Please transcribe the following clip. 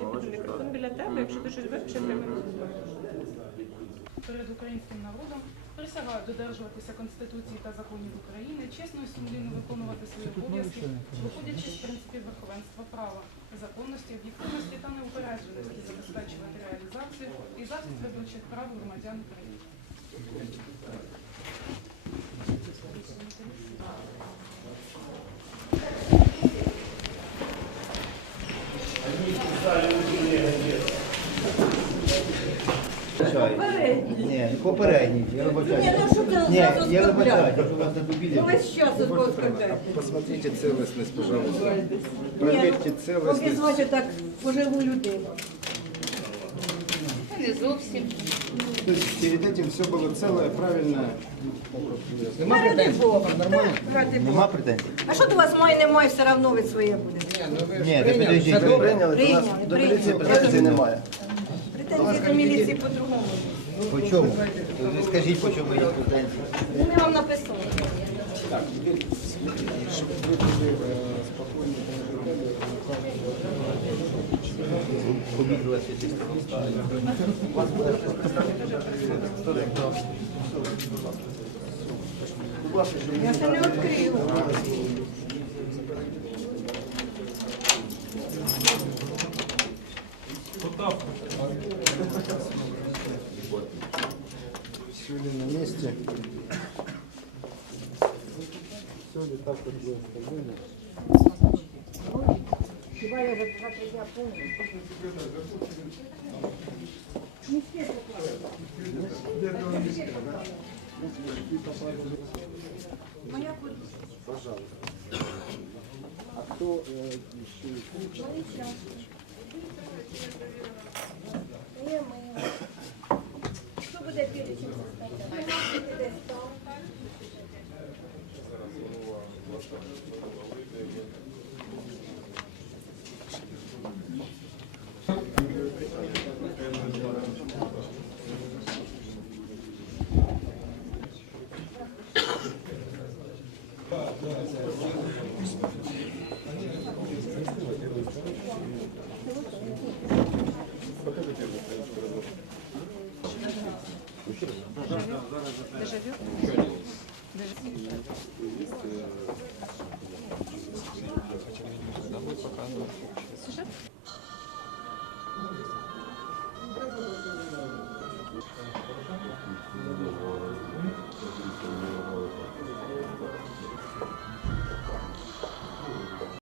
Да, Мікрофон біля тебе, якщо ти щось вивчив, перед українським народом присягаю додержуватися Конституції та законів України, чесно і сумлінно виконувати свої обов'язки, виходячи з принципів верховенства права, законності, об'єктивності та неупередженості, забезпечувати реалізацію і захист виборчих прав громадян України. Ні, не попередній, я вибачаю. Ні, ну що ти Ні, зразу я вибачаю, оскорбляєш? якщо вас не Ну весь час от оскорбляєте. Посмотрите целостность, пожалуйста. Ні, Проверьте ну, целостность. так поживу людину. не зовсім. То есть перед этим все было целое, правильное. Нема Ради? Бога. Нема Бога. претензій? А що до вас має, немає, все одно ви своє будете. Ні, ви підождіть. ви- Прийняли, то до міліції претензій немає. Претензії до міліції по-другому. По чому? Ви скажіть, по чому є претензії. Вони вам написали. Побігла сюди. Я це не відкрию. Все ли на месте? Все ли так, как вы оставили? Хіба я за два-три дня помню? Моя подруга. А кто э, еще? буде більше, ніж Зараз голова ваша вийде. Дежавю? Дежавю?